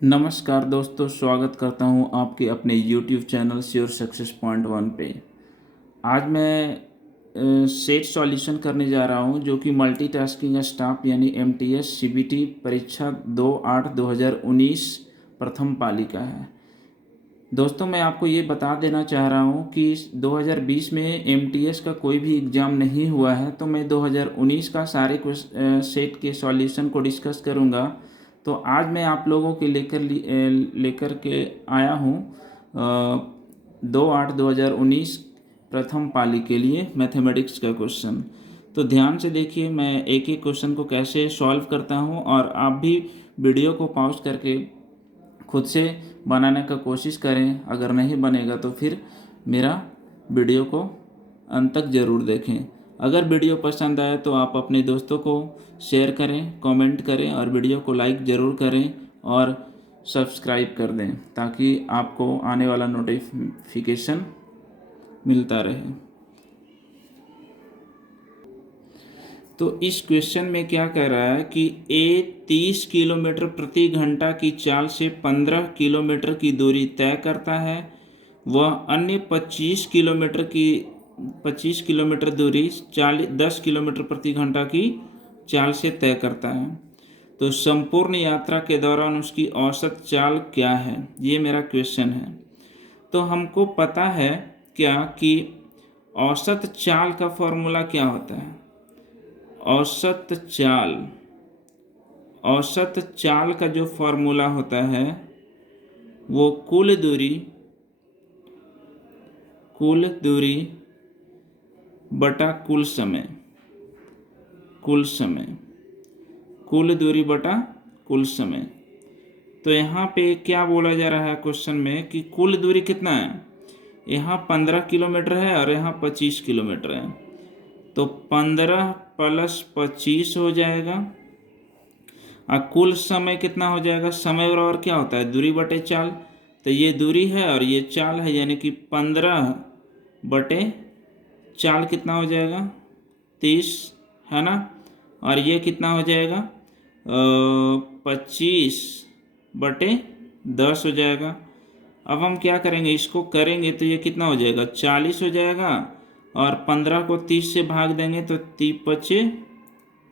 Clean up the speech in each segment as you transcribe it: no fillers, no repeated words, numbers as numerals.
नमस्कार दोस्तों, स्वागत करता हूं आपके अपने YouTube channel sure success point one पे। आज मैं सेट सॉल्यूशन करने जा रहा हूं जो कि मल्टीटास्किंग स्टाफ यानी MTS CBT परीक्षा 2/8/2019 प्रथम पाली का है। दोस्तों, मैं आपको ये बता देना चाह रहा हूँ कि 2020 में MTS का कोई भी एग्ज़ाम नहीं हुआ है, तो मैं 2019 का सारे सेट के सॉल्यूशन को डिस्कस करूँगा। तो आज मैं आप लोगों के लेकर के आया हूँ 2/8/2019 प्रथम पाली के लिए मैथमेटिक्स का क्वेश्चन। तो ध्यान से देखिए, मैं एक एक क्वेश्चन को कैसे सॉल्व करता हूँ और आप भी वीडियो को पॉज करके खुद से बनाने का कोशिश करें। अगर नहीं बनेगा तो फिर मेरा वीडियो को अंत तक ज़रूर देखें। अगर वीडियो पसंद आए तो आप अपने दोस्तों को शेयर करें, कमेंट करें और वीडियो को लाइक ज़रूर करें और सब्सक्राइब कर दें ताकि आपको आने वाला नोटिफिकेशन मिलता रहे। तो इस क्वेश्चन में क्या कह रहा है कि A 30 किलोमीटर प्रति घंटा की चाल से 15 किलोमीटर की दूरी तय करता है। वह अन्य 25 किलोमीटर दूरी 10 किलोमीटर प्रति घंटा की चाल से तय करता है। तो संपूर्ण यात्रा के दौरान उसकी औसत चाल क्या है, ये मेरा क्वेश्चन है। तो हमको पता है क्या कि औसत चाल का फॉर्मूला क्या होता है। औसत चाल का जो फॉर्मूला होता है वो कुल दूरी बटा कुल समय तो यहाँ पे क्या बोला जा रहा है क्वेश्चन में कि कुल दूरी कितना है। यहाँ 15 किलोमीटर है और यहाँ 25 किलोमीटर है, तो 15 + 25 हो जाएगा। और कुल समय कितना हो जाएगा। समय बराबर क्या होता है, दूरी बटे चाल। तो ये दूरी है और ये चाल है, यानी कि 15 बटे चाल कितना हो जाएगा, 30 है ना। और ये कितना हो जाएगा, 25 बटे 10 हो जाएगा। अब हम क्या करेंगे, इसको करेंगे तो ये कितना हो जाएगा, 40 हो जाएगा। और 15 को 30 से भाग देंगे तो 30×5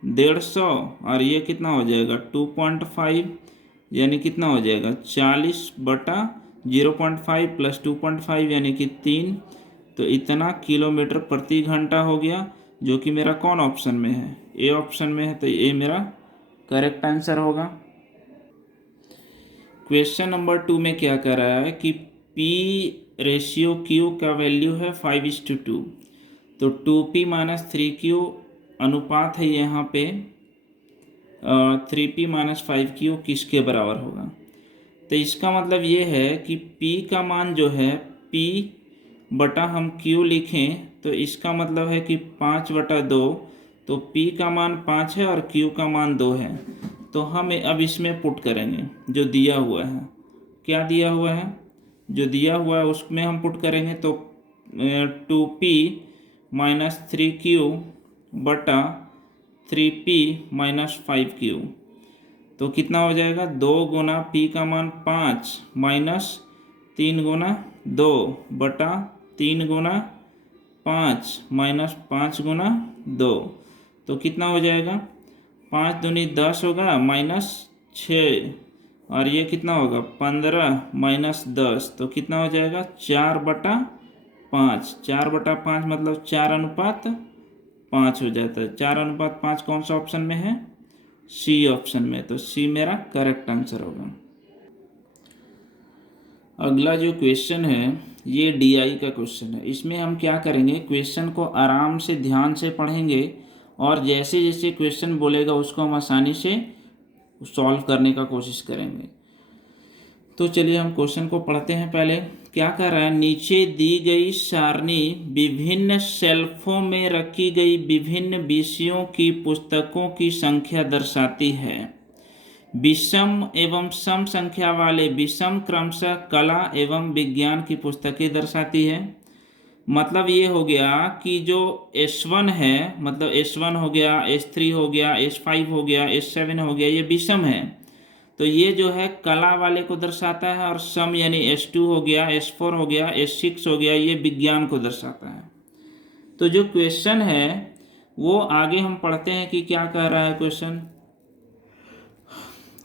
150 और ये कितना हो जाएगा 2.5, यानी कितना हो जाएगा 40/0.5 + 2.5 यानी कि 3। तो इतना किलोमीटर प्रति घंटा हो गया, जो कि मेरा कौन ऑप्शन में है, ए ऑप्शन में है। तो ये मेरा करेक्ट आंसर होगा। क्वेश्चन नंबर 2 में क्या कह रहा है कि P/Q का वैल्यू है 5:2। तो 2P - 3Q अनुपात है यहाँ पे 3P - 5Q किसके बराबर होगा। तो इसका मतलब ये है कि P का मान जो है, P बटा हम Q लिखें तो इसका मतलब है कि 5/2। तो P का मान 5 है और Q का मान 2 है। तो हम अब इसमें पुट करेंगे जो दिया हुआ है। क्या दिया हुआ है, जो दिया हुआ है उसमें हम पुट करेंगे। तो 2P - 3Q बटा 3P - 5Q। तो कितना हो जाएगा, 2 गुना P का मान 5 माइनस 3 गुना 2 बटा 3 गुना 5 माइनस 5 गुना 2। तो कितना हो जाएगा, 5 दूनी 10 होगा माइनस 6 और ये कितना होगा 15 माइनस 10। तो कितना हो जाएगा 4/5। 4/5 मतलब 4:5 हो जाता है। 4:5 कौन सा ऑप्शन में है, सी ऑप्शन में। तो सी मेरा करेक्ट आंसर होगा। अगला जो क्वेश्चन है ये DI का क्वेश्चन है। इसमें हम क्या करेंगे, क्वेश्चन को आराम से ध्यान से पढ़ेंगे और जैसे जैसे क्वेश्चन बोलेगा उसको हम आसानी से सॉल्व करने का कोशिश करेंगे। तो चलिए हम क्वेश्चन को पढ़ते हैं। पहले क्या कर रहा है, नीचे दी गई सारणी विभिन्न शेल्फों में रखी गई विभिन्न विषयों की पुस्तकों की संख्या दर्शाती है। विषम एवं सम संख्या वाले विषम क्रमशः कला एवं विज्ञान की पुस्तकें दर्शाती है। मतलब ये हो गया कि जो S1 है, मतलब S1 हो गया, S3 हो गया, S5 हो गया, S7 हो गया, ये विषम है। तो ये जो है कला वाले को दर्शाता है, और सम यानी S2 हो गया, S4 हो गया, S6 हो गया, ये विज्ञान को दर्शाता है। तो जो क्वेश्चन है वो आगे हम पढ़ते हैं कि क्या कह रहा है क्वेश्चन।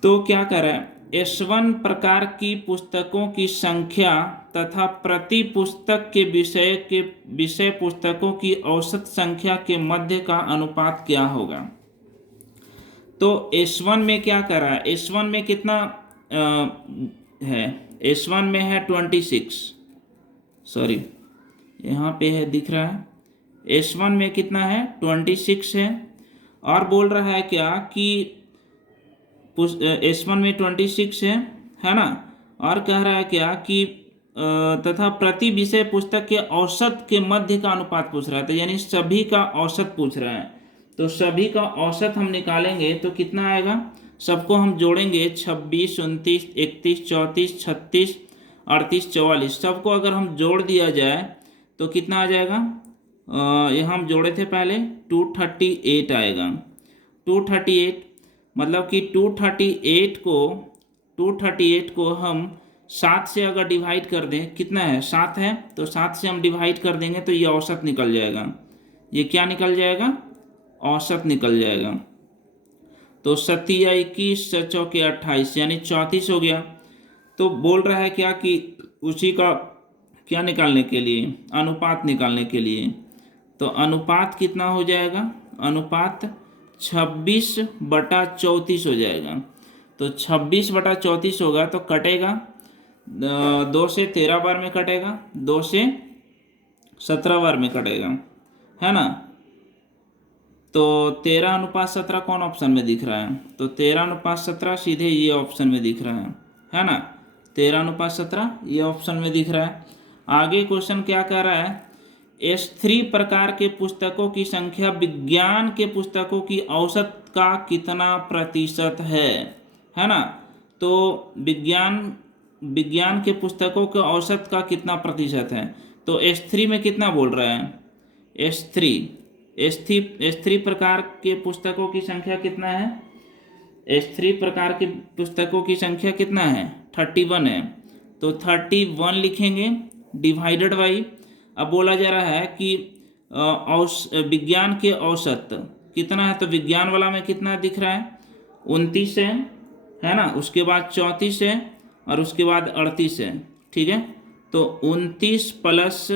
तो क्या कह रहा है, S1 प्रकार की पुस्तकों की संख्या तथा प्रति पुस्तक के विषय पुस्तकों की औसत संख्या के मध्य का अनुपात क्या होगा। तो S1 में क्या कर रहा है, S1 में कितना है, S1 में है 26, सॉरी यहाँ पे है दिख रहा है, S1 में कितना है 26 है। और बोल रहा है क्या कि S1 में 26 है ना, और कह रहा है क्या कि तथा प्रति विषय पुस्तक के औसत के मध्य का अनुपात पूछ रहा है, तो यानी सभी का औसत पूछ रहा है। तो सभी का औसत हम निकालेंगे तो कितना आएगा, सबको हम जोड़ेंगे 26, 29, 31, 34, 36, 38, 44, सबको अगर हम जोड़ दिया जाए तो कितना आ जाएगा, यहाँ हम जोड़े थे पहले 238 आएगा। 238 मतलब कि 238 को हम 7 से अगर डिवाइड कर दें, कितना है 7 है, तो 7 से हम डिवाइड कर देंगे तो ये औसत निकल जाएगा। ये क्या निकल जाएगा, औसत निकल जाएगा। तो 7 या 21, 7 चौके 28 यानी 34 हो गया। तो बोल रहा है क्या कि उसी का क्या निकालने के लिए, अनुपात निकालने के लिए। तो अनुपात कितना हो जाएगा, अनुपात 26/34 हो जाएगा। तो 26/34 होगा तो कटेगा 2 से 13 बार में कटेगा, 2 से 17 बार में कटेगा, है ना। तो 13:17 कौन ऑप्शन में दिख रहा है, तो 13:17 सीधे ये ऑप्शन में दिख रहा है ना। 13:17 ये ऑप्शन में दिख रहा है। आगे क्वेश्चन क्या कह रहा है, S3 प्रकार के पुस्तकों की संख्या विज्ञान के पुस्तकों की औसत का कितना प्रतिशत है ना। तो विज्ञान के पुस्तकों के औसत का कितना प्रतिशत है, तो S3 में कितना बोल रहा है, S3 प्रकार के पुस्तकों की संख्या कितना है, S3 प्रकार के पुस्तकों की संख्या कितना है 31 है। तो 31 लिखेंगे डिवाइडेड बाई, अब बोला जा रहा है कि विज्ञान के औसत कितना है, तो विज्ञान वाला में कितना दिख रहा है 29 है ना, उसके बाद 34 है और उसके बाद 38 है, ठीक है। तो 29 प्लस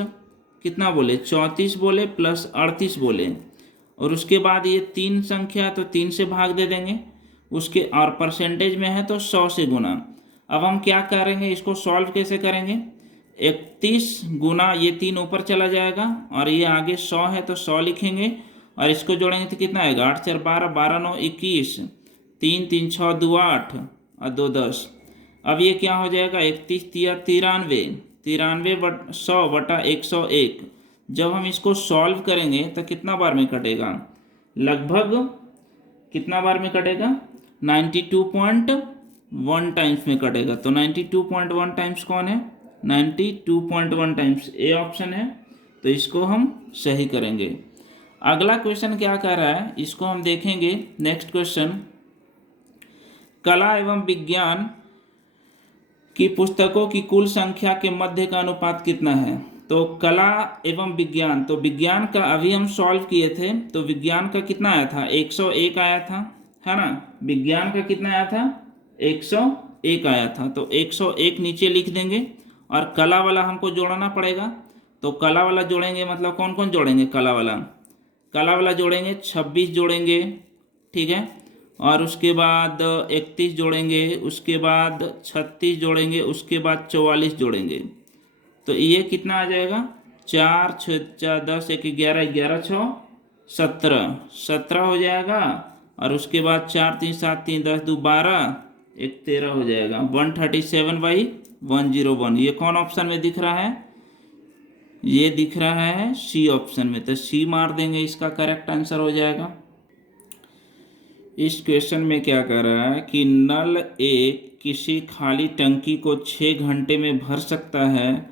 कितना बोले 34 बोले प्लस 38 बोले, और उसके बाद ये 3 संख्या तो 3 से भाग दे देंगे उसके, और परसेंटेज में है तो 100 से गुना। अब हम क्या करेंगे, इसको सॉल्व कैसे करेंगे, 31 गुना ये 3 ऊपर चला जाएगा और ये आगे 100 है तो 100 लिखेंगे, और इसको जोड़ेंगे तो कितना आएगा 8 4 12, 12 9 21, 3 3 6 2 8 और 2 10। अब ये क्या हो जाएगा 31 93, 100/101। जब हम इसको सॉल्व करेंगे तो कितना बार में कटेगा, लगभग कितना बार में कटेगा 92.1 टाइम्स में कटेगा। तो 92.1 टाइम्स कौन है, 92.1 टाइम्स ए ऑप्शन है, तो इसको हम सही करेंगे। अगला क्वेश्चन क्या कह रहा है इसको हम देखेंगे। नेक्स्ट क्वेश्चन, कला एवं विज्ञान की पुस्तकों की कुल संख्या के मध्य का अनुपात कितना है। तो कला एवं विज्ञान, तो विज्ञान का अभी हम सॉल्व किए थे, तो विज्ञान का कितना आया था 101 आया था, है ना। विज्ञान का कितना आया था 101 आया था, तो 101 नीचे लिख देंगे, और कला वाला हमको जोड़ना पड़ेगा। तो कला वाला जोड़ेंगे मतलब कौन कौन जोड़ेंगे, कला वाला जोड़ेंगे 26 जोड़ेंगे, ठीक है, और उसके बाद 31 जोड़ेंगे, उसके बाद 36 जोड़ेंगे, उसके बाद 44 जोड़ेंगे। तो ये कितना आ जाएगा 4 6 4 10 1 11, 11 6 17 हो जाएगा, और उसके बाद 4 3 7 3 10 2 12 1 13 हो जाएगा 137/101। ये कौन ऑप्शन में दिख रहा है, ये दिख रहा है सी ऑप्शन में, तो सी मार देंगे, इसका करेक्ट आंसर हो जाएगा। इस क्वेश्चन में क्या कह रहा है कि नल एक किसी खाली टंकी को 6 घंटे में भर सकता है,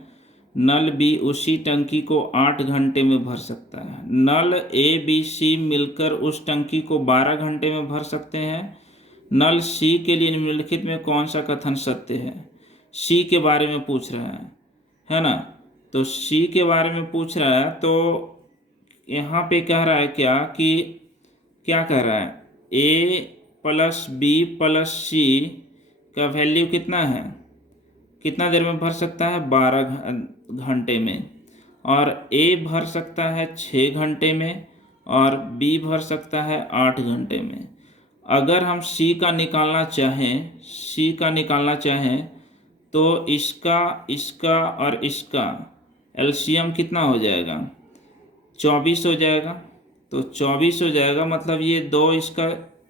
नल बी उसी टंकी को 8 घंटे में भर सकता है, नल ए बी सी मिलकर उस टंकी को 12 घंटे में भर सकते हैं, नल सी के लिए निम्नलिखित में कौन सा कथन सत्य है। सी के बारे में पूछ रहा है ना। तो सी के बारे में पूछ रहा है, तो यहाँ पे कह रहा है क्या कि क्या कह रहा है, ए प्लस बी प्लस सी का वैल्यू कितना है, कितना देर में भर सकता है, 12 घंटे में। और ए भर सकता है 6 घंटे में और बी भर सकता है 8 घंटे में। अगर हम सी का निकालना चाहें तो इसका इसका और इसका एलसीएम कितना हो जाएगा, 24 हो जाएगा। तो 24 हो जाएगा, मतलब ये दो इसका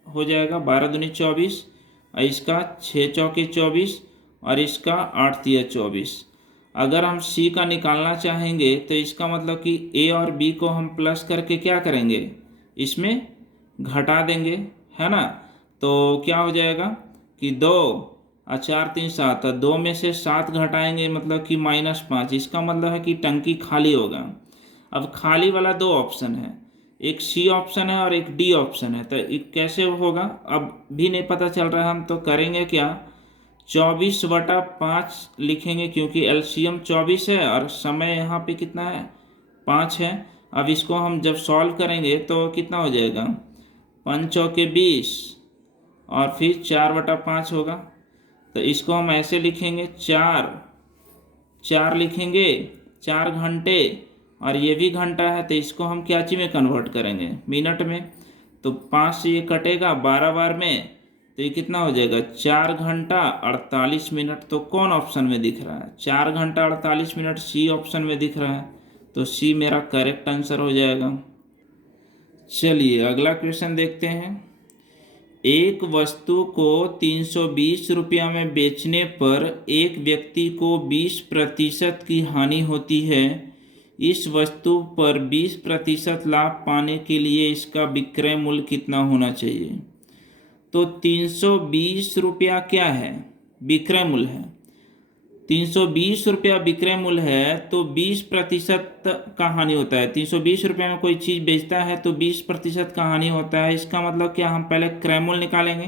हो जाएगा 12 दूनी 24, और इसका 6 चौके 24 और इसका 8 तिया 24। अगर हम सी का निकालना चाहेंगे तो इसका मतलब कि ए और बी को हम प्लस करके क्या करेंगे, इसमें घटा देंगे, है ना। तो क्या हो जाएगा कि 2 और 4 3 7, 2 में से 7 घटाएंगे मतलब कि -5। इसका मतलब है कि टंकी खाली होगा। अब खाली वाला 2 ऑप्शन है, एक सी ऑप्शन है और एक डी ऑप्शन है। तो कैसे होगा अब भी नहीं पता चल रहा है। हम तो करेंगे क्या, 24/5 लिखेंगे, क्योंकि एलसीएम 24 है और समय यहाँ पे कितना है, 5 है। अब इसको हम जब सॉल्व करेंगे तो कितना हो जाएगा, 5 चौके 20 और फिर 4/5 होगा। तो इसको हम ऐसे लिखेंगे, 4 लिखेंगे 4 घंटे, और ये भी घंटा है तो इसको हम क्या चीज में कन्वर्ट करेंगे, मिनट में। तो 5 से ये कटेगा 12 बार में, तो ये कितना हो जाएगा, 4 घंटा 48 मिनट। तो कौन ऑप्शन में दिख रहा है, 4 घंटा 48 मिनट सी ऑप्शन में दिख रहा है। तो सी मेरा करेक्ट आंसर हो जाएगा। चलिए अगला क्वेश्चन देखते हैं। एक वस्तु को 320 रुपया में बेचने पर एक व्यक्ति को 20% की हानि होती है। इस वस्तु पर 20% लाभ पाने के लिए इसका विक्रय मूल्य कितना होना चाहिए। तो 320 रुपया क्या है, विक्रय मूल्य है। 320 रुपया विक्रय मूल्य है, तो 20% का हानि होता है। 320 रुपये में कोई चीज़ बेचता है तो 20% का हानि होता है। इसका मतलब क्या, हम पहले क्रय मूल्य निकालेंगे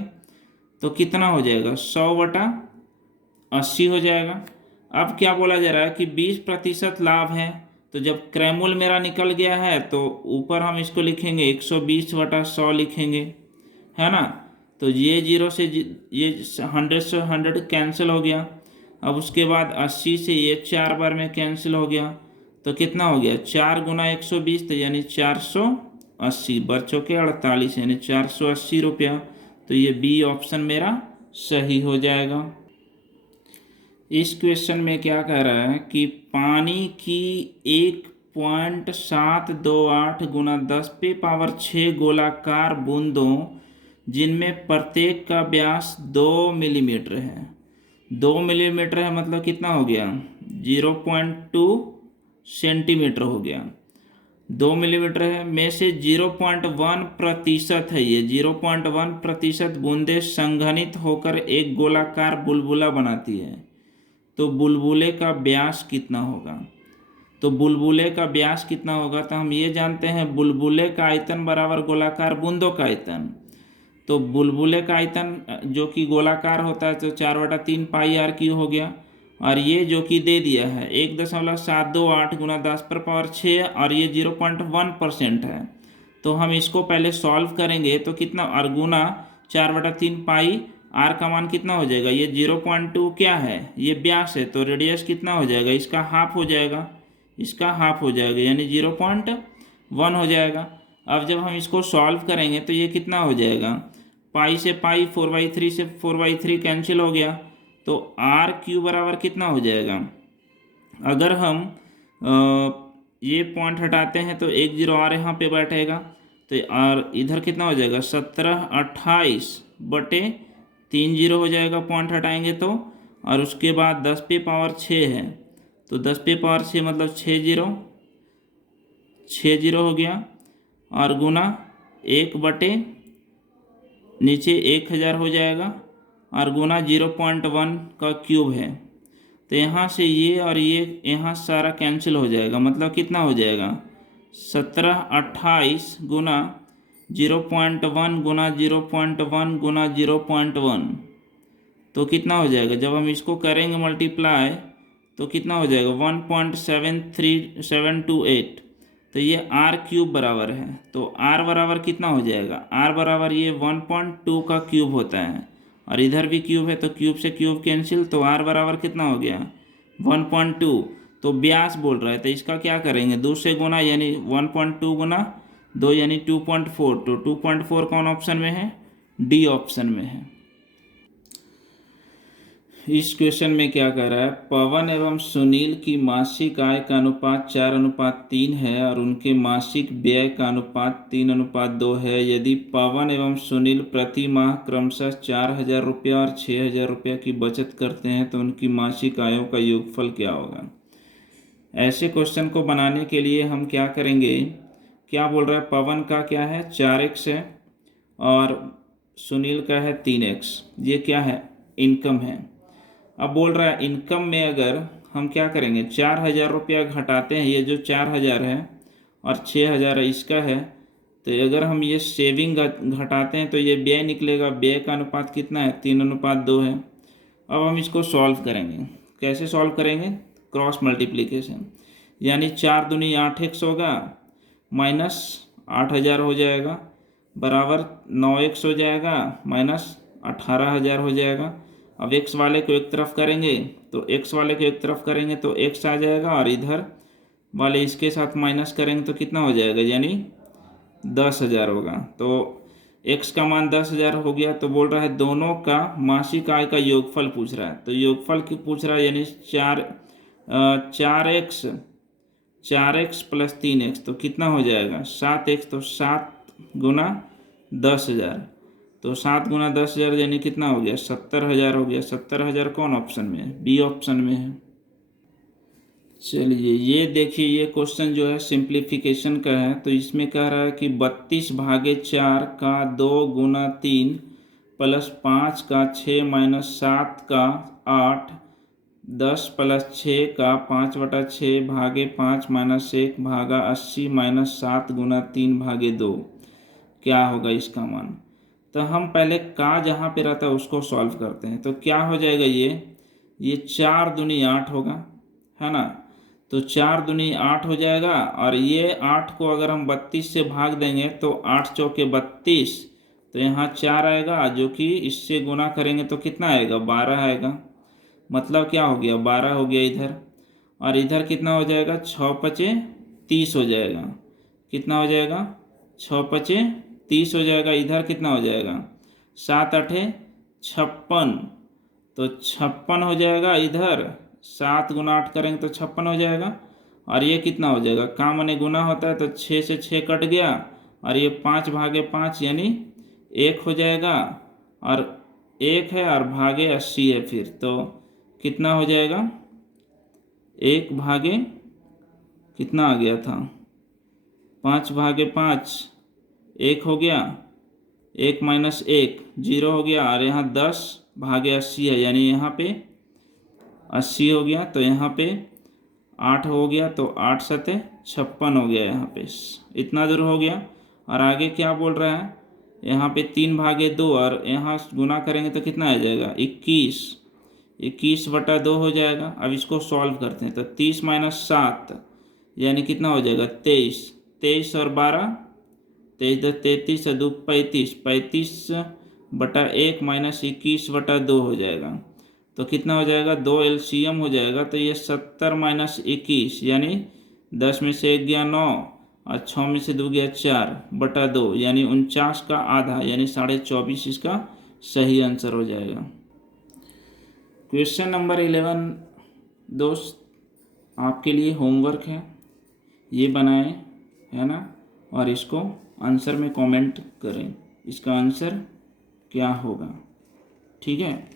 तो कितना हो जाएगा, 100/80 हो जाएगा। अब क्या बोला जा रहा है कि 20% लाभ है, तो जब क्रय मूल्य मेरा निकल गया है तो ऊपर हम इसको लिखेंगे 120/100 लिखेंगे, है ना। तो ये 0 से ये 100 से 100 कैंसिल हो गया। अब उसके बाद 80 से ये 4 बार में कैंसिल हो गया, तो कितना हो गया, 4 गुना 120, तो यानी 480, बच्चों के 48 यानी 480 रुपया। तो ये बी ऑप्शन मेरा सही हो जाएगा। इस क्वेश्चन में क्या कह रहा है कि पानी की 1.728 गुना 10⁻6 गोलाकार बूंदों, जिनमें प्रत्येक का व्यास 2 मिलीमीटर है। 2 मिलीमीटर है मतलब कितना हो गया, 0.2 सेंटीमीटर हो गया। 2 मिलीमीटर है में से 0.1% है, ये 0.1% बूंदें संघनित होकर एक गोलाकार बुलबुला बनाती है। तो बुलबुले का व्यास कितना होगा। तो बुलबुले का व्यास कितना होगा, तो हम ये जानते हैं बुलबुले का आयतन बराबर गोलाकार बूंदों का आयतन। तो बुलबुले का आयतन जो कि गोलाकार होता है तो 4/3 पाई आर क्यू हो गया। और ये जो कि दे दिया है 1.728 गुना 10⁻6 और ये 0.1% है। तो हम इसको पहले सॉल्व करेंगे तो कितना, और गुना 4/3 पाई आर का मान कितना हो जाएगा, ये 0.2 क्या है, ये व्यास है, तो रेडियस कितना हो जाएगा, इसका हाफ हो जाएगा, इसका हाफ हो जाएगा यानी 0.1 हो जाएगा। अब जब हम इसको सॉल्व करेंगे तो ये कितना हो जाएगा, पाई से पाई 4/3 से 4/3 कैंसिल हो गया। तो आर क्यू बराबर कितना हो जाएगा, अगर हम ये पॉइंट हटाते हैं तो 1 0 और यहाँ पे बैठेगा, तो और इधर कितना हो जाएगा, 17/28/3 0 हो जाएगा पॉइंट हटाएंगे तो। और उसके बाद 10⁻6 है, तो 10⁻6 मतलब 6 0 हो गया, और गुना 1/ नीचे 1000 हो जाएगा, और गुना 0.1 का क्यूब है। तो यहाँ से ये और ये यहाँ सारा कैंसिल हो जाएगा, मतलब कितना हो जाएगा, 17/28 गुना 0.1 गुना 0.1 गुना 0.1, तो कितना हो जाएगा? जब हम इसको करेंगे मल्टीप्लाई तो कितना हो जाएगा? 1.73728। तो ये आर क्यूब बराबर है, तो आर बराबर कितना हो जाएगा? आर बराबर ये 1.2 का क्यूब होता है, और इधर भी क्यूब है तो क्यूब से क्यूब कैंसिल, तो आर बराबर कितना हो गया? 1.2। तो व्यास बोल रहा है तो इसका क्या करेंगे? 2 से गुना, यानी 1.2 गुना 2 यानी 2.4। तो 2.4 कौन ऑप्शन में है? डी ऑप्शन में है। इस क्वेश्चन में क्या कह रहा है? पवन एवं सुनील की मासिक आय का अनुपात 4:3 है और उनके मासिक व्यय का अनुपात 3:2 है। यदि पवन एवं सुनील प्रति माह क्रमशः 4,000 रुपया और 6,000 रुपया की बचत करते हैं तो उनकी मासिक आयों का योगफल क्या होगा? ऐसे क्वेश्चन को बनाने के लिए हम क्या करेंगे? क्या बोल रहा है? पवन का क्या है? 4x है और सुनील का है 3x। ये क्या है? इनकम है। अब बोल रहा है इनकम में अगर हम क्या करेंगे? 4,000 रुपया घटाते हैं, ये जो 4,000 है और 6,000 इसका है, तो अगर हम ये सेविंग घटाते हैं तो ये व्यय निकलेगा। व्यय का अनुपात कितना है? 3:2 है। अब हम इसको सॉल्व करेंगे। कैसे सॉल्व करेंगे? क्रॉस मल्टीप्लिकेशन, यानी 4 दूनी 8x होगा, माइनस 8,000 हो जाएगा, बराबर 9x हो जाएगा, माइनस 18,000 हो जाएगा। अब x वाले को एक तरफ करेंगे तो x वाले को एक तरफ करेंगे तो x आ जाएगा, और इधर वाले इसके साथ माइनस करेंगे तो कितना हो जाएगा? यानी 10,000 होगा। तो x का मान 10,000 हो गया। तो बोल रहा है दोनों का मासिक आय का योगफल पूछ रहा है, तो योगफल की पूछ रहा है, यानी 4x प्लस 3x तो कितना हो जाएगा? 7x। तो 7 गुना 10,000, तो 7 गुना 10,000 यानी कितना हो गया? 70,000 हो गया। 70,000 कौन ऑप्शन में है? बी ऑप्शन में है। चलिए ये देखिए, ये क्वेश्चन जो है सिंप्लीफिकेशन का है। तो इसमें कह रहा है कि 32/4 का 2 गुना 3 प्लस 5 का 6 माइनस 7 का 8, 10 प्लस 6 का 5/6 भागे 5 माइनस 1 भागा 80 माइनस 7 गुना 3/2, क्या होगा इसका मान? तो हम पहले का जहाँ पे रहता है उसको सॉल्व करते हैं। तो क्या हो जाएगा? ये 4 दूनी 8 होगा, है ना? तो 4 दूनी 8 हो जाएगा, और ये 8 को अगर हम 32 से भाग देंगे तो 8 चौके 32, तो यहाँ 4 आएगा, जो कि इससे गुना करेंगे तो कितना आएगा? 12 आएगा। मतलब क्या हो गया? 12 हो गया इधर, और इधर कितना हो जाएगा? 6×5 30 हो जाएगा। कितना हो जाएगा? 6×5 30 हो जाएगा। इधर कितना हो जाएगा? 7×8 56, तो 56 हो जाएगा। इधर 7 गुना 8 करेंगे तो 56 हो जाएगा। और ये कितना हो जाएगा? का माने गुना होता है, तो 6 से 6 कट गया, और ये 5/5 यानी 1 हो जाएगा, और 1 है और भागे 80 है फिर, तो कितना हो जाएगा? 1 भागे कितना आ गया था? 5/5 1 हो गया, 1 माइनस 1 0 हो गया, और यहाँ 10/80 है, यानी यहाँ पे 80 हो गया। तो यहाँ पे 8 हो गया, तो 8 7 56 हो गया। यहाँ पे इतना दूर हो गया। और आगे क्या बोल रहा है? यहाँ पे 3/2, और यहाँ गुना करेंगे तो कितना आ जाएगा? 21। 21/2 हो जाएगा। अब इसको सॉल्व करते हैं तो 30 माइनस 7 यानी कितना हो जाएगा? 23। 23 और 12, 23 33 और 2 35, 35/1 माइनस 21/2 हो जाएगा। तो कितना हो जाएगा? 2 एलसीएम हो जाएगा। तो ये 70 माइनस 21, यानी 10 में से 1 गया 9, और 6 में से 2 गया 4/2, यानी 49 का आधा, यानी 24.5 इसका सही आंसर हो जाएगा। क्वेश्चन नंबर 11 दोस्त आपके लिए होमवर्क है, ये बनाएं, है ना? और इसको आंसर में कमेंट करें, इसका आंसर क्या होगा। ठीक है,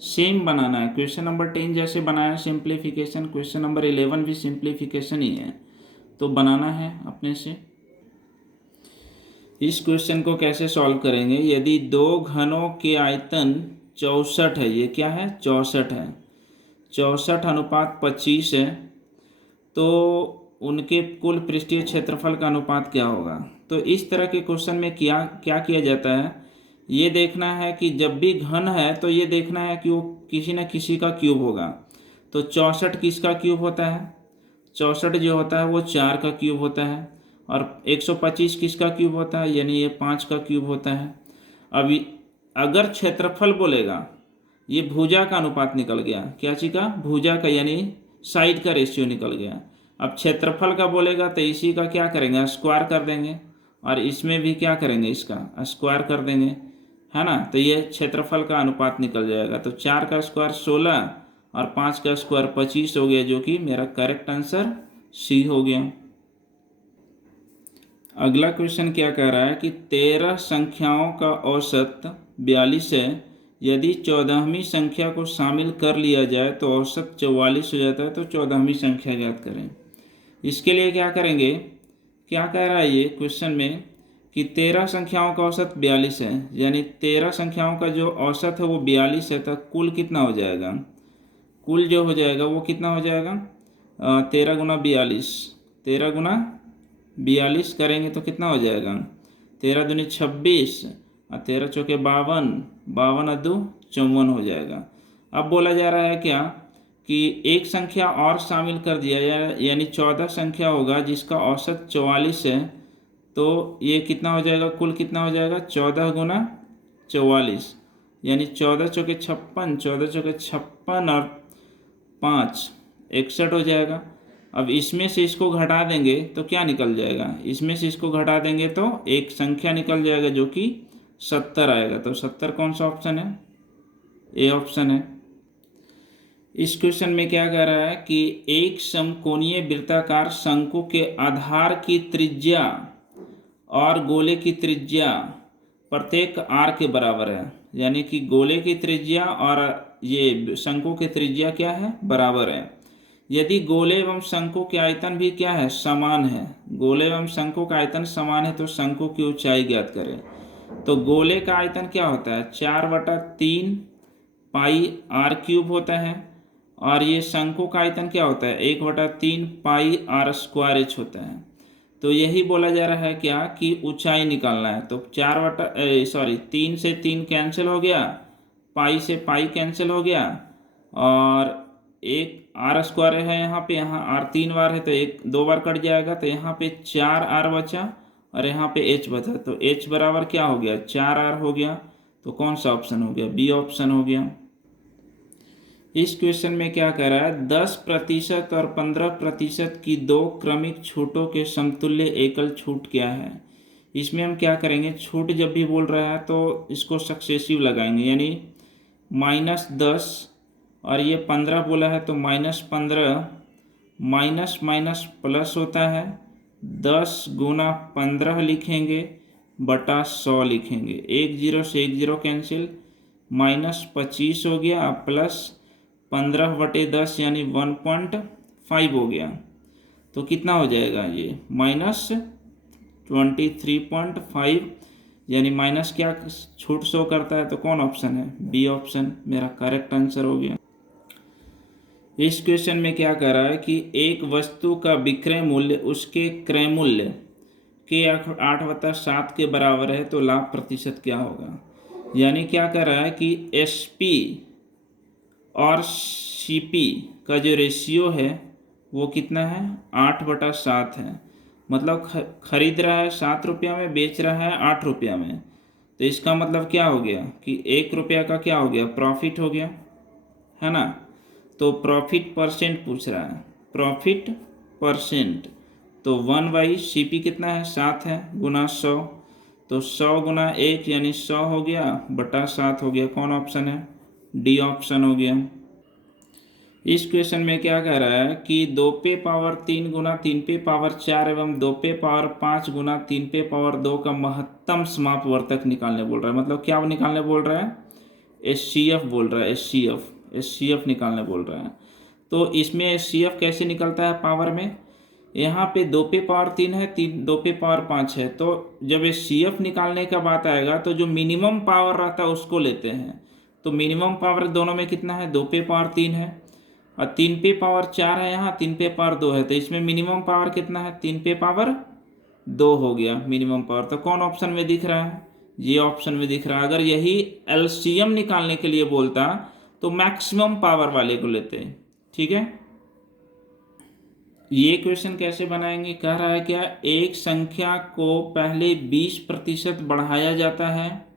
सेम बनाना है। क्वेश्चन नंबर 10 जैसे बनाया सिंप्लीफिकेशन, क्वेश्चन नंबर 11 भी सिंप्लीफिकेशन ही है, तो बनाना है अपने से। इस क्वेश्चन को कैसे सॉल्व करेंगे? यदि दो घनों के आयतन 64 है, ये क्या है? 64 है, 64:25 है, तो उनके कुल पृष्ठीय क्षेत्रफल का अनुपात क्या होगा? तो इस तरह के क्वेश्चन में क्या क्या किया जाता है, ये देखना है कि जब भी घन है तो ये देखना है कि वो किसी न किसी का क्यूब होगा। तो 64 किसका क्यूब होता है, 64 जो होता है वो 4 का क्यूब होता है। और 125 किसका क्यूब होता है, यानी ये 5 का क्यूब होता है। अभी अगर क्षेत्रफल बोलेगा, ये भुजा का अनुपात निकल गया, क्या चीज का, भुजा का, यानी साइड का रेशियो निकल गया। अब क्षेत्रफल का बोलेगा तो इसी का क्या करेंगे, स्क्वायर कर देंगे, और इसमें भी क्या करेंगे, इसका स्क्वायर कर देंगे, है ना। तो ये क्षेत्रफल का अनुपात निकल जाएगा। तो 4 का स्क्वायर 16 और 5 का स्क्वायर 25 हो गया, जो कि मेरा करेक्ट आंसर सी हो गया। अगला क्वेश्चन क्या कह रहा है कि 13 संख्याओं का औसत 42 है, यदि 14वीं संख्या को शामिल कर लिया जाए तो औसत 44 हो जाता है, तो 14वीं संख्या ज्ञात करें। इसके लिए क्या करेंगे, क्या कह रहा है ये क्वेश्चन में कि 13 संख्याओं का औसत 42 है, यानी 13 संख्याओं का जो औसत है वो 42 है, तो कुल कितना हो जाएगा, कुल जो हो जाएगा वो कितना हो जाएगा, 13 गुना 42, 13 गुना 42 करेंगे तो कितना हो जाएगा, 13 दूनी 26 और 13 चौके 52, 52 अद्दू 54 हो जाएगा। अब बोला जा रहा है क्या कि एक संख्या और शामिल कर दिया यानी 14 संख्या होगा जिसका औसत 44 है, तो ये कितना हो जाएगा, कुल कितना हो जाएगा, 14 गुना 44, यानी 14 चौके 56, 14 चौके 56 और 5 61 हो जाएगा। अब इसमें से इसको घटा देंगे तो क्या निकल जाएगा, इसमें से इसको घटा देंगे तो एक संख्या निकल जाएगा जो कि 70 आएगा। तो 70 कौन सा ऑप्शन है, ए ऑप्शन है। इस क्वेश्चन में क्या कह रहा है कि एक समकोणीय वृत्ताकार शंकु के आधार की त्रिज्या और गोले की त्रिज्या प्रत्येक आर के बराबर है, यानी कि गोले की त्रिज्या और ये शंकु की त्रिज्या क्या है, बराबर है। यदि गोले एवं शंकु के आयतन भी क्या है, समान है, गोले एवं शंकु का आयतन समान है, तो शंकु की ऊंचाई ज्ञात करें। तो गोले का आयतन क्या होता है, 4/3 पाई आर क्यूब होता है, और ये शंकु का आयतन क्या होता है, 1/3 पाई आर स्क्वायर एच होता है। तो यही बोला जा रहा है क्या कि ऊंचाई निकालना है। तो 3 से 3 कैंसिल हो गया, पाई से पाई कैंसिल हो गया, और एक आर स्क्वायर है यहाँ पे, यहाँ आर 3 बार है तो एक 2 बार कट जाएगा, तो यहाँ पे 4r बचा और यहाँ पे h बचा, तो h बराबर क्या हो गया, 4r हो गया। तो कौन सा ऑप्शन हो गया, बी ऑप्शन हो गया। इस क्वेश्चन में क्या कह रहा है, 10% और 15% की दो क्रमिक छूटों के समतुल्य एकल छूट क्या है। इसमें हम क्या करेंगे, छूट जब भी बोल रहा है तो इसको सक्सेसिव लगाएंगे, यानी -10 और ये 15 बोला है तो -15, माइनस माइनस प्लस होता है, 10 गुना 15 लिखेंगे बटा 100 लिखेंगे, 1 0 से 1 0 कैंसिल, -25 हो गया प्लस 15/10 यानी 1.5 हो गया। तो कितना हो जाएगा ये, -23.5, यानी माइनस क्या छूट शो करता है, तो कौन ऑप्शन है, बी ऑप्शन मेरा करेक्ट आंसर हो गया। इस क्वेश्चन में क्या कह रहा है कि एक वस्तु का विक्रय मूल्य उसके क्रय मूल्य के 8/7 के बराबर है, तो लाभ प्रतिशत क्या होगा। यानी क्या कह रहा है कि एसपी और सीपी का जो रेशियो है वो कितना है, 8/7 है। मतलब खरीद रहा है 7 रुपया में, बेच रहा है 8 रुपया में, तो इसका मतलब क्या हो गया कि 1 रुपया का क्या हो गया, प्रॉफिट हो गया, है ना। तो प्रॉफिट परसेंट पूछ रहा है, प्रॉफिट परसेंट, तो 1/CP कितना है, 7 है, गुना 100, तो 100 गुना 1 यानी 100 हो गया बटा 7 हो गया। कौन ऑप्शन है, डी ऑप्शन हो गया। इस क्वेश्चन में क्या कह रहा है कि 2p³ गुना 3p4 एवं 2p5 गुना 3p2 का महत्तम समापवर्तक निकालने बोल रहा है। मतलब क्या निकालने बोल रहा है, HCF बोल रहा है, HCF निकालने बोल रहा है। तो इसमें HCF कैसे निकलता है पावर में, यहाँ पे 2p3 है, 2p5 है, तो जब HCF निकालने का बात आएगा तो जो मिनिमम पावर रहता है उसको लेते हैं। तो मिनिमम पावर दोनों में कितना है, 2p3 है, और 3p4 है, यहाँ 3p2 है, तो इसमें मिनिमम पावर कितना है, 3p2 2 हो गया मिनिमम पावर। तो कौन ऑप्शन में दिख रहा है? ये ऑप्शन में दिख रहा है। अगर यही एलसीएम निकालने के लिए बोलता तो मैक्सिमम पावर वाले को लेते। ठीक है, ये क्वेश्चन कैसे बनाएंगे? कह रहा है क्या, एक संख्या को पहले 20% बढ़ाया जाता है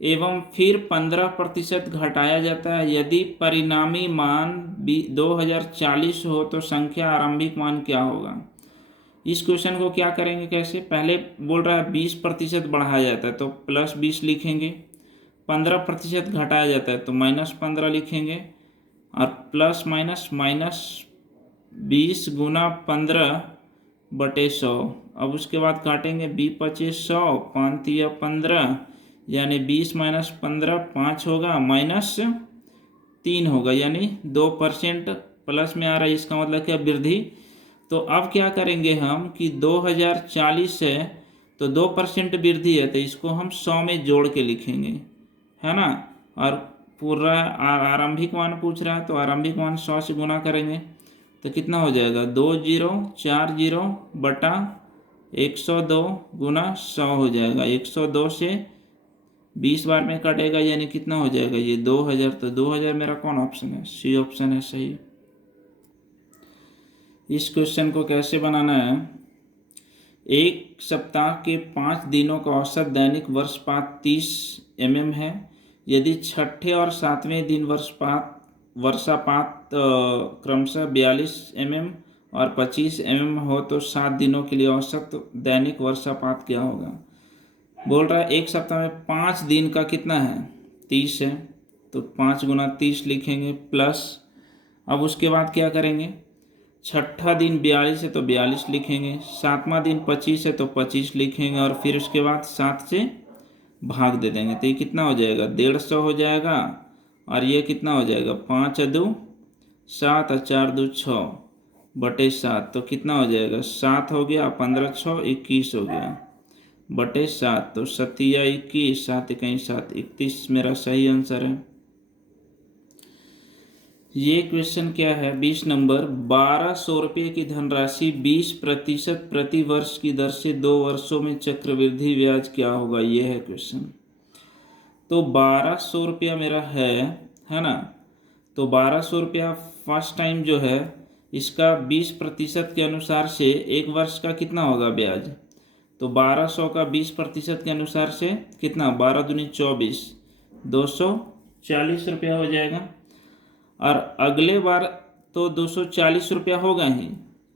एवं फिर 15% घटाया जाता है। यदि परिणामी मान 2040 हो तो संख्या आरंभिक मान क्या होगा? इस क्वेश्चन को क्या करेंगे, कैसे? पहले बोल रहा है 20% बढ़ाया जाता है तो +20 लिखेंगे, 15% घटाया जाता है तो -15 लिखेंगे, और प्लस माइनस माइनस 20 गुना 15/100। अब उसके बाद काटेंगे 20×25 100, 5×3 15, यानी 20 - 15 5 होगा, -3 होगा, यानी 2% प्लस में आ रहा है। इसका मतलब क्या, वृद्धि। तो अब क्या करेंगे हम कि 2040 है तो 2% वृद्धि है तो इसको हम 100 में जोड़ के लिखेंगे, है ना। और पूरा आरंभिक मान पूछ रहा है तो आरंभिक मान 100 से गुना करेंगे तो कितना हो जाएगा, 2040/102 गुना 100 हो जाएगा। 102 से 20 बार में कटेगा, यानी कितना हो जाएगा ये 2000। तो 2000 मेरा कौन ऑप्शन है? सी ऑप्शन है सही। इस क्वेश्चन को कैसे बनाना है? एक सप्ताह के 5 दिनों का औसत दैनिक वर्षपात 30 mm है। यदि छठे और 7वें दिन वर्षापात क्रमशः 42 mm और 25 mm हो तो 7 दिनों के लिए औसत दैनिक वर्षापात क्या होगा? बोल रहा है एक सप्ताह में 5 दिन का कितना है, 30 है, तो 5 गुना 30 लिखेंगे प्लस। अब उसके बाद क्या करेंगे, छठा दिन 42 है तो 42 लिखेंगे, 7वां दिन 25 है तो 25 लिखेंगे, और फिर उसके बाद 7 से भाग दे देंगे तो ये कितना हो जाएगा, 150 हो जाएगा। और ये कितना हो जाएगा, 5×2 7 और 4×2 6/7, तो कितना हो जाएगा, 7 हो गया, 15×6 21 हो गया बटे 7, तो 7 या 21, 7 × 7 31 मेरा सही आंसर है। ये क्वेश्चन क्या है, 20 नंबर, 1200 रुपये की धनराशि 20% प्रति वर्ष की दर से 2 वर्षों में चक्रवृद्धि ब्याज क्या होगा? ये है क्वेश्चन। तो 1200 रुपया मेरा है ना। तो 1200 रुपया फर्स्ट टाइम जो है इसका 20% के अनुसार से 1 वर्ष का कितना होगा ब्याज? तो 1200 का 20% के अनुसार से कितना, 12 दूनी 24, 240 रुपया हो जाएगा। और अगले बार तो 240 रुपया होगा ही,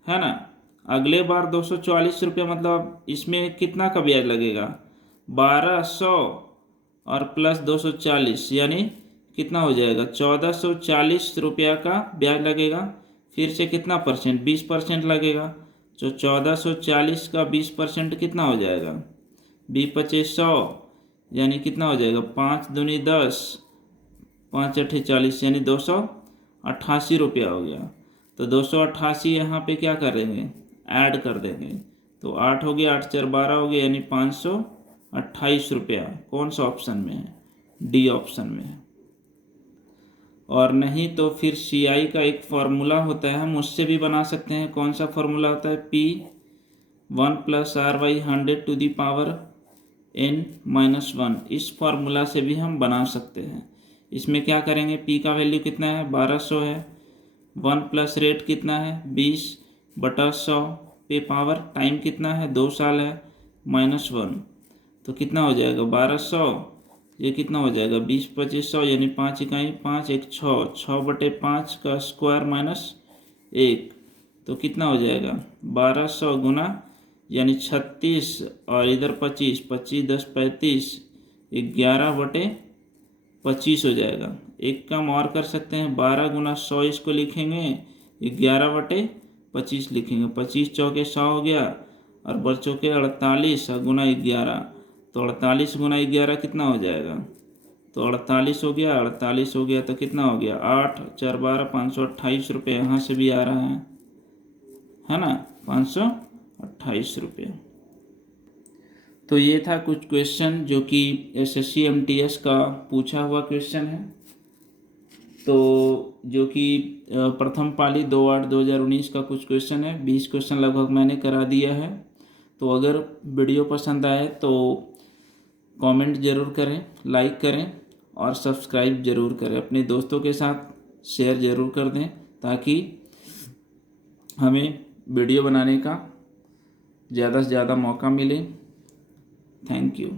है ना। अगले बार 240 रुपया, मतलब इसमें कितना का ब्याज लगेगा, 1200 और प्लस 240, यानी कितना हो जाएगा, 1440 रुपया का ब्याज लगेगा। फिर से कितना परसेंट, 20% लगेगा। तो 1440 का 20% कितना हो जाएगा, 20×25 100, यानी कितना हो जाएगा, 5 दूनी 10, 5×8 40, यानी 288 रुपया हो गया। तो 288 यहाँ पे क्या करेंगे, ऐड कर देंगे, तो 8 हो गया, 8×4 12 हो गया, यानी 528 रुपया। कौन सा ऑप्शन में है, डी ऑप्शन में है। और नहीं तो फिर CI का एक फॉर्मूला होता है, हम उससे भी बना सकते हैं। कौन सा फॉर्मूला होता है, P1 + R/100 इस फॉर्मूला से भी हम बना सकते हैं। इसमें क्या करेंगे, P का वैल्यू कितना है, 1200 है, 1 प्लस रेट कितना है, 20/100 पे पावर टाइम कितना है, 2 साल है, -1, तो कितना हो जाएगा 1200, ये कितना हो जाएगा 20×25 यानी 5 इकाई 5 1 6, 6/5 का स्क्वायर -1, तो कितना हो जाएगा 1200 गुना यानी 36, और इधर 25, 25 10 35, 11/25 हो जाएगा। एक काम और कर सकते हैं, 12 गुना 100 इसको लिखेंगे, 11/25 लिखेंगे, 25 चौके 100 हो गया, और बच्चों के 48 गुना 11, तो 48 गुना 11 कितना हो जाएगा, तो 48 हो गया, 48 हो गया तो कितना हो गया, 8 4 12 528 रुपये यहाँ से भी आ रहा है ना, 528 रुपये। तो ये था कुछ क्वेश्चन जो कि SSC MTS का पूछा हुआ क्वेश्चन है। तो जो कि प्रथम पाली 2/8/2019 का कुछ क्वेश्चन है, 20 क्वेश्चन लगभग मैंने करा दिया है। तो अगर वीडियो पसंद आए तो कमेंट ज़रूर करें, लाइक करें और सब्सक्राइब ज़रूर करें। अपने दोस्तों के साथ शेयर ज़रूर कर दें ताकि हमें वीडियो बनाने का ज़्यादा से ज़्यादा मौका मिले। Thank you.